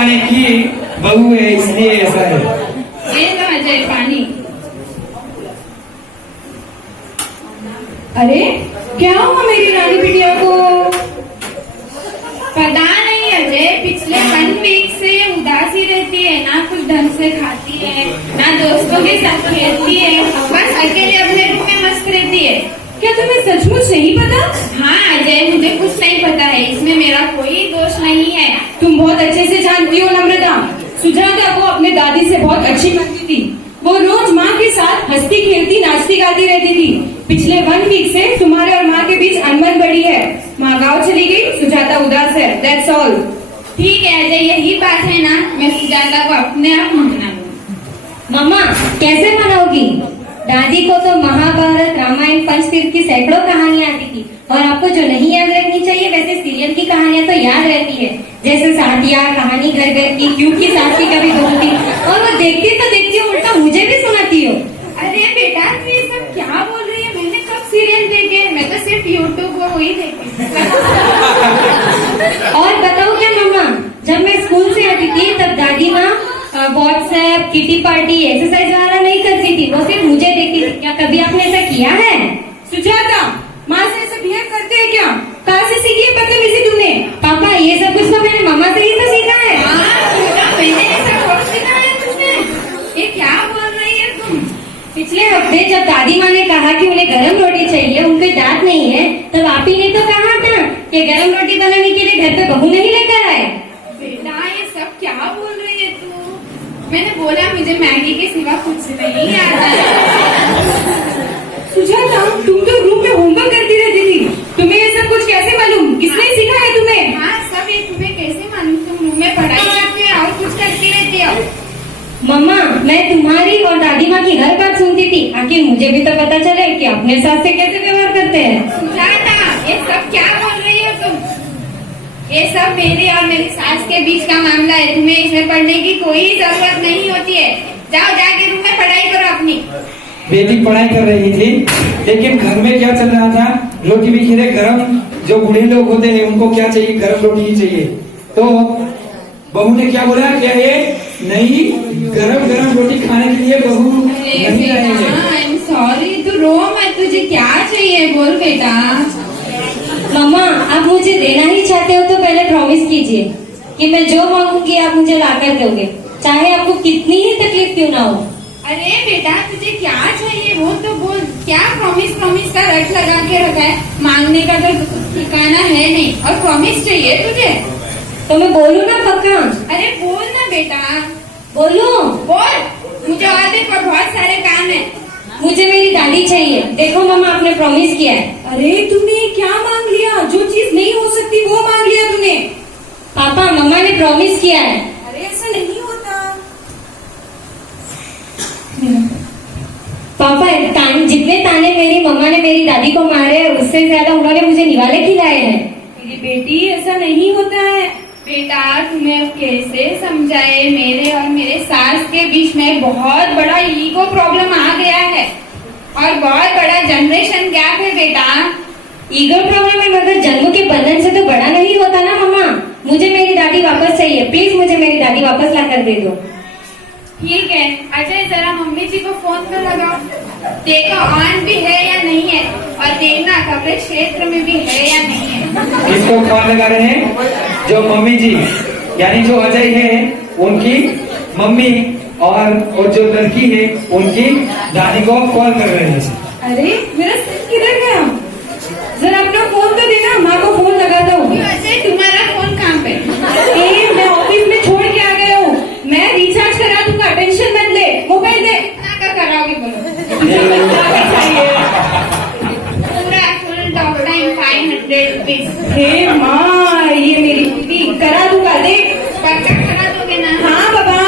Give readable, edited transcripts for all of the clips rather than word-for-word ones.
जमाने की बहू है, इसलिए ऐसा है। ये तो अजय पानी। अरे क्या हुआ मेरी रानी बिटिया को? पता नहीं अजय, पिछले 1 वीक से उदासी रहती है, ना कुछ ढंग से खाती है, ना दोस्तों के साथ खेलती है, बस अकेले अपने रूम में मस्त रहती है। क्या तुम्हें सचमुच नहीं पता? हाँ अजय, मुझे कुछ नहीं पता है, इसमें मेरा कोई दोष नहीं है। तुम बहुत अच्छे से जानती हो नम्रता। सुजाता वो अपने दादी से बहुत अच्छी बनती थी। वो रोज माँ के साथ हंसती खेलती नाचती गाती रहती थी। पिछले 1 वीक से तुम्हारे और माँ के बीच अनबन बढ़ी है। माँ गाँव चली गई, सुजाता उदास है, दैट्स ऑल। ठीक है अजय, यही बात है ना, मैं सुजाता को अपने आप मना लूंगी। मम्मा कैसे मनाओगी? दादी को तो महाभारत रामायण पंचतीर्थ की सैकड़ों कहानियां आती थी, और आपको जो नहीं याद रखनी चाहिए वैसे सीरियल की कहानियां तो याद रहती है, जैसे साथिया, कहानी घर घर की, क्योंकि सास की कभी बहू थी, और वो देखती तो देखती हो, उल्टा मुझे भी सुनाती हो। अरे बेटा तू ये सब क्या बोल रही है? मैंने कब सीरियल देखे? मैं तो सिर्फ यूट्यूब वो ही देखती। और बताओ क्या मम्मा, जब मैं स्कूल से आती थी तब दादी माँ व्हाट्सएप, किटी पार्टी, एक्सरसाइज वगैरह नहीं करती थी, वो सिर्फ मुझे देखती थी। क्या कभी आपने ऐसा किया है? सुजाता माँ से ऐसे बिहेव करते हैं क्या? कहाँ से सीखी है बदतमीजी तुमने? पापा ये सब कुछ तो मैंने मम्मा से ही तो सीखा है। मैंने ऐसा कौन सिखाया तुझे? ये क्या बोल रही है तुम? पिछले हफ्ते जब दादी माँ ने कहा कि उन्हें गरम रोटी चाहिए, उनके दांत नहीं है, तब आप ही ने तो कहा था कि गरम रोटी बनाने के लिए घर पे बहू नहीं लेकर आए। बेटा ये सब क्या बोल रही है तू? मैंने बोला मुझे मैगी के सिवा कुछ नहीं आता है। सुजाता तुम तो रूम में होमवर्क करती रहती थी, तुम्हें ये सब कुछ कैसे मालूम? किसने सिखाया तुम्हें? हाँ सब ये तुम्हें कैसे मालूम? तुम रूम में पढ़ाई करती हो और कुछ करती रहती हो। मम्मा मैं तुम्हारी और दादी माँ की हर बात सुनती थी, आखिर मुझे भी तो पता चले कि अपने सास से कैसे व्यवहार करते हैं। सुजाता ये सब क्या बोल रही हो तुम? ये सब मेरे और मेरी सास के बीच का मामला है, तुम्हें इसमें पढ़ने की कोई जरूरत नहीं होती है। जाओ जाके रूम में पढ़ाई करो अपनी। बेटी पढ़ाई कर रही थी, लेकिन घर में क्या चल रहा था, रोटी भी खीरे गरम, जो बूढ़े लोग होते हैं उनको क्या चाहिए, गरम रोटी ही चाहिए। तो बहू ने क्या बोला, क्या ये नहीं, गरम गरम रोटी खाने के लिए बहू नहीं आए हैं। आई एम सॉरी, तू रो मत, तुझे क्या चाहिए बोल बेटा। मम्मा आप मुझे देना ही चाहते हो तो पहले प्रॉमिस कीजिए कि मैं जो मांगूंगी आप मुझे लाकर दोगे, चाहे आपको कितनी ही तकलीफ क्यों ना हो। अरे बेटा तुझे क्या चाहिए वो तो बोल। क्या प्रॉमिस प्रॉमिस का रट लगा के रखा है? मांगने का तो ठिकाना है नहीं, और प्रॉमिस चाहिए तुझे तो मैं बोलूँ ना पक्का? अरे बोल ना बेटा, बोलूं? बोल। मुझे और दिन पर बहुत सारे काम है। मुझे मेरी दादी चाहिए। देखो मम्मा आपने प्रॉमिस किया है। अरे तुमने क्या मांग लिया? जो चीज नहीं हो सकती वो मांग लिया तुमने। पापा मम्मा ने प्रॉमिस किया है। अरे ऐसा नहीं होता। पापा जितने ताने मेरी मम्मा ने मेरी दादी को मारे हैं उससे ज्यादा उन्होंने मुझे निवाले खिलाए हैं। मेरी बेटी ऐसा नहीं होता है। बेटा तुम्हें कैसे समझाए, मेरे और मेरे सास के बीच में बहुत बड़ा ईगो प्रॉब्लम आ गया है और बहुत बड़ा जनरेशन गैप है बेटा। ईगो प्रॉब्लम है मगर जन्म के बंधन से तो बड़ा नहीं होता ना मम्मा। मुझे मेरी दादी वापस चाहिए, प्लीज मुझे मेरी दादी वापस ला कर दे दो। ठीक है अजय, जरा मम्मी जी को फोन पे लगाओ, देखो ऑन भी है या नहीं है, और देखना कपड़े क्षेत्र में भी है या नहीं है। इसको कौन लगा रहे हैं? जो मम्मी जी यानी जो अजय है उनकी मम्मी, और जो लड़की है उनकी दादी को कॉल कर रहे हैं। अरे मेरा सिर किधर गया? जरा अपना फोन तो देना, माँ को फोन लगा दो। अजय तुम्हारा फोन कहाँ पे? मैं ऑफिस में छोड़ के आ गया हूँ, मैं रिचार्ज करा दूंगा, टेंशन मत ले। मोबाइल दे। क्या कराओगे बोलो? पूरा फुल टॉक टाइम 500 रुपीज। हे माँ ये मेरी बेटी करा दूंगा, दे। पक्का करा दोगे ना? हाँ बाबा।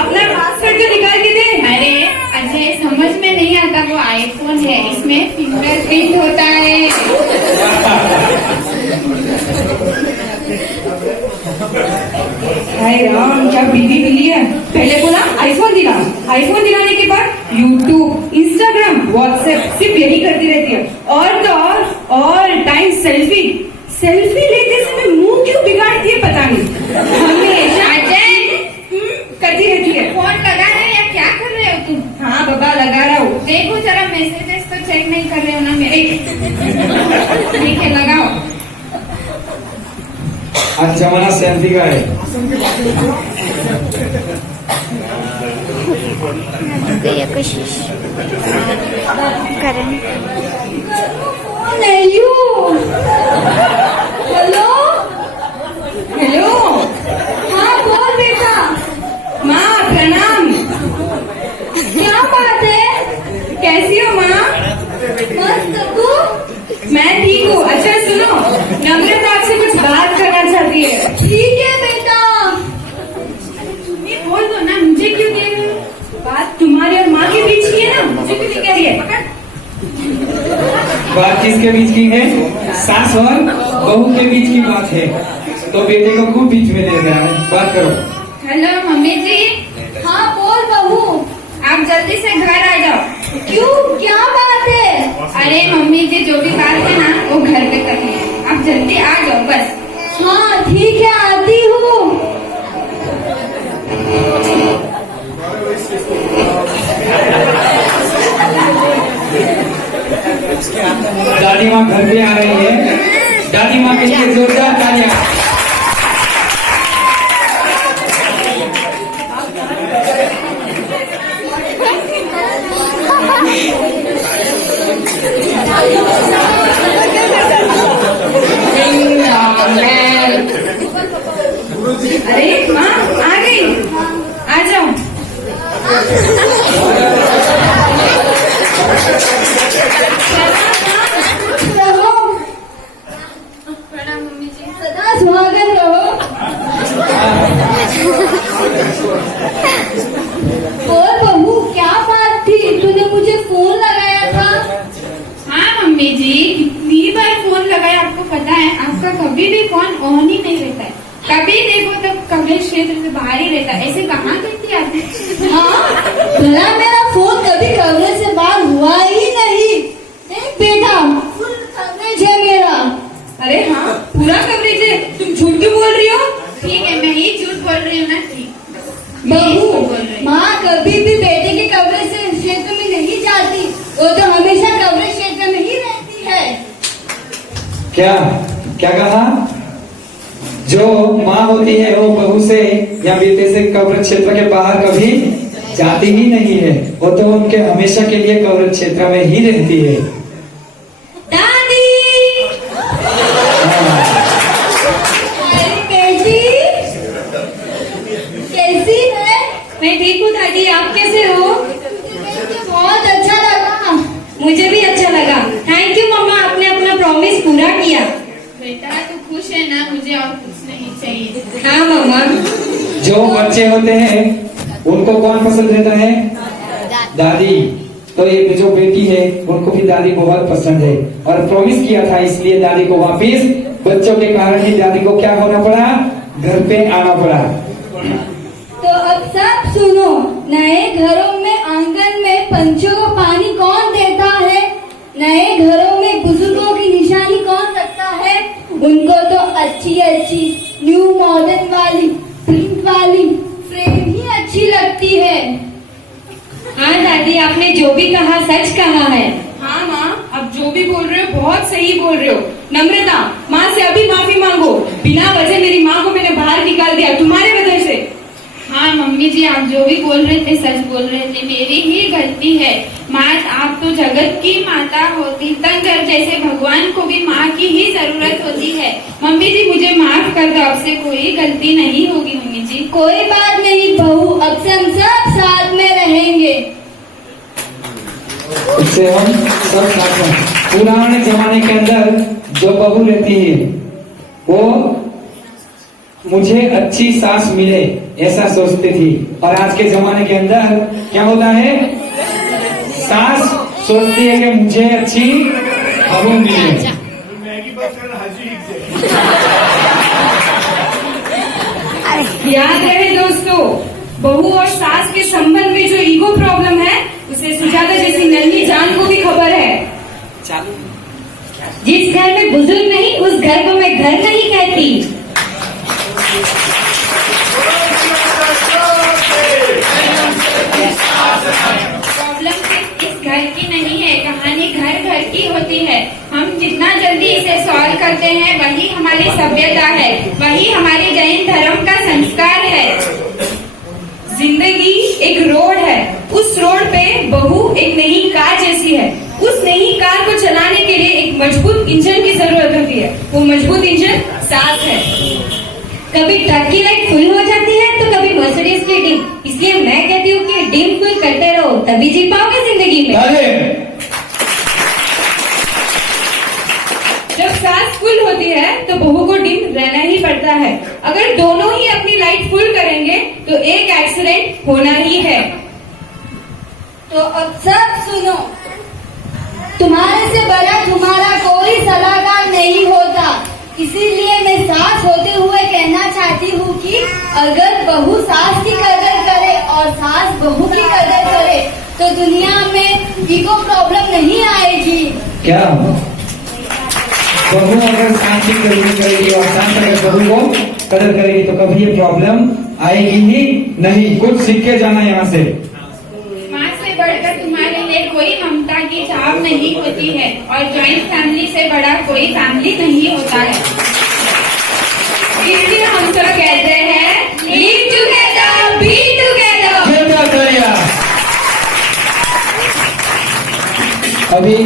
अपना पासवर्ड तो निकाल के दे। अरे अजय समझ में नहीं आता, वो आईफोन है, इसमें फिंगरप्रिंट होता है। हाय राम क्या बीवी मिली है। पहले बोला आईफोन दिला, आईफोन दिलाने के बाद यूट्यूब, इंस्टाग्राम, व्हाट्सएप सिर्फ यही करती रहती है। और तो और all time online selfie selfie लेते समय मुंह क्यों बिगाड़ती है पता नहीं, हमेशा अजय करती रहती है। फोन लगा रहे हैं या क्या कर रहे हो तुम? हाँ बाबा लगा रहा हूँ। देखो जरा मैसेजेस तो चेक नहीं कर रहे हो ना मेरे। ठीक है लगाओ। आज जमाना सेल्फी का है। हेलो हेलो, हाँ बोल बेटा। माँ प्रणाम। क्या बात है, कैसी हो माँ? मस्त, तू? मैं ठीक हूँ। अच्छा सुनो, नम्रता आपसे कुछ बात करना चाहती है। ठीक है बेटा। ये बोल दो ना, मुझे क्यों दे रहे हो? बात तुम्हारे और माँ के बीच की है ना, मुझे क्यों नहीं कह रही है? पकड़। बात किसके बीच की है? सास और बहू के बीच की बात है। तो बेटे को खूब बीच में ले रहा है, बात करो। हेलो मम्मी जी। हाँ बोल बहू। आप जल्दी से घर आ जाओ। क्यों, क्या बात है? अरे मम्मी जी जो भी बात है ना वो घर पे करनी है, आप जल्दी आ जाओ बस। हाँ ठीक है, आती हूँ। दादी माँ घर पे आ रही है। दादी माँ के लिए जोरदार तालियां। अरे माँ आ गई, आ जाओ। प्रणाम मम्मी जी। सदा स्वागत रहो। और बहू क्या बात थी, तूने मुझे फोन लगाया था? हाँ मम्मी जी, कितनी बार फोन लगाया आपको पता है? आपका कभी भी फोन ऑन ही नहीं रहता है, कभी देखो तब कवरेज क्षेत्र से बाहर ही रहता है। ऐसे कहाँ करती आप? हाँ भला मेरा फोन कभी कवरेज से बाहर हुआ ही नहीं। देख बेटा, फुल कवरेज है मेरा। अरे हाँ पूरा कवरेज है, तुम झूठ क्यों बोल रही हो? ठीक है मैं ही झूठ बोल रही हूँ ना। ठीक बहू, माँ कभी भी बेटे के कवरेज से क्षेत्र में नहीं जाती, वो तो हमेशा कवरेज क्षेत्र में ही रहती है। क्या क्या कहा? जो माँ होती है वो बहू से या बेटे से कवरेज क्षेत्र के बाहर कभी जाती ही नहीं है, वो तो उनके हमेशा के लिए कवरेज क्षेत्र में ही रहती है। दादी, अरे बेटी कैसी है? मैं ठीक हूँ दादी, आप कैसे हो? बहुत अच्छा लगा। मुझे भी अच्छा लगा। थैंक यू मम्मा, आपने अपना प्रॉमिस पूरा किया। बेटा तू खुश है ना? मुझे और कुछ नहीं चाहिए। हाँ मम्मा। जो बच्चे होते हैं उनको कौन पसंद रहता है? दादी। तो ये जो बेटी है उनको भी दादी बहुत पसंद है, और प्रॉमिस किया था इसलिए दादी को वापिस बच्चों के कारण ही दादी को क्या होना पड़ा? घर पे आना पड़ा। तो अब सब सुनो, नए घरों में आंगन में पंछियों को पानी कौन देता है? नए घरों में बुजुर्गों की निशानी कौन रखता है? उनको तो अच्छी अच्छी न्यू मॉडर्न वाली प्रिंट वाली फ्रेम ही अच्छी लगती है। हाँ दादी, आपने जो भी कहा सच कहा है। हाँ माँ, अब जो भी बोल रहे हो बहुत सही बोल रहे हो। नम्रता, माँ से अभी माफी मांगो। बिना वजह मेरी माँ को मैंने बाहर निकाल दिया तुम्हारे वजह से। हाँ मम्मी जी आप जो भी बोल रहे थे सच बोल रहे थे, मेरी ही गलती है। माँ आप तो जगत की माता होती, तंगर जैसे भगवान को भी माँ की ही जरूरत होती है। मम्मी जी मुझे माफ कर दो, आपसे कोई गलती नहीं होगी मम्मी जी। कोई बात नहीं बहू, अब से हम सब साथ में रहेंगे। इससे हम सब साथ में। पुराने जमाने के अंदर जो बहू रहती है वो मुझे अच्छी सास मिले ऐसा सोचती थी, और आज के जमाने के अंदर क्या होता है? सास सोचती है कि मुझे अच्छी बहू मिले। याद रहे दोस्तों, बहू और सास के संबंध में जो ईगो प्रॉब्लम है उसे सुजाता जैसी नन्ही जान को भी खबर है। जिस घर में बुजुर्ग नहीं, उस घर को मैं घर नहीं कहती। प्रॉब्लम सिर्फ इस घर की नहीं है, कहानी घर घर की होती है। हम जितना जल्दी इसे सॉल्व करते हैं वही हमारी सभ्यता है, वही हमारे जैन धर्म का संस्कार है। जिंदगी एक रोड है, उस रोड पे बहू एक नई कार जैसी है। उस नई कार को चलाने के लिए एक मजबूत इंजन की जरूरत होती है, वो मजबूत इंजन सास है। कभी ट्रक की लाइट फुल हो जाती है तो कभी मर्सिडीज की डिम, इसलिए मैं कहती हूँ कि डिम फुल करते रहो, तभी जी पाओगे जिंदगी में। अरे जब सास फुल होती है तो बहू को डिम रहना ही पड़ता है। अगर दोनों ही अपनी लाइट फुल करेंगे तो एक एक्सीडेंट होना ही है। तो अब सब सुनो, तुम्हारे से बड़ा तुम्हारा कोई सलाहकार नहीं होता। इसीलिए मैं सास होते हुए कहना चाहती हूँ कि अगर बहू सास की कदर करे और सास बहू की कदर करे तो दुनिया में ईगो प्रॉब्लम नहीं आएगी। क्या बहू अगर सास की कदर करेगी और सास अगर बहू को कदर करेगी तो कभी ये प्रॉब्लम आएगी ही नहीं। कुछ सीख के जाना यहाँ से। माँ से बढ़कर तुम्हारे लिए कोई ममता की छाव नहीं होती है और जॉइंट फैमिली से बड़ा कोई फैमिली नहीं होता है। इसलिए हम सब कहते हैं लिव टुगेदर, बी टुगेदर। अभी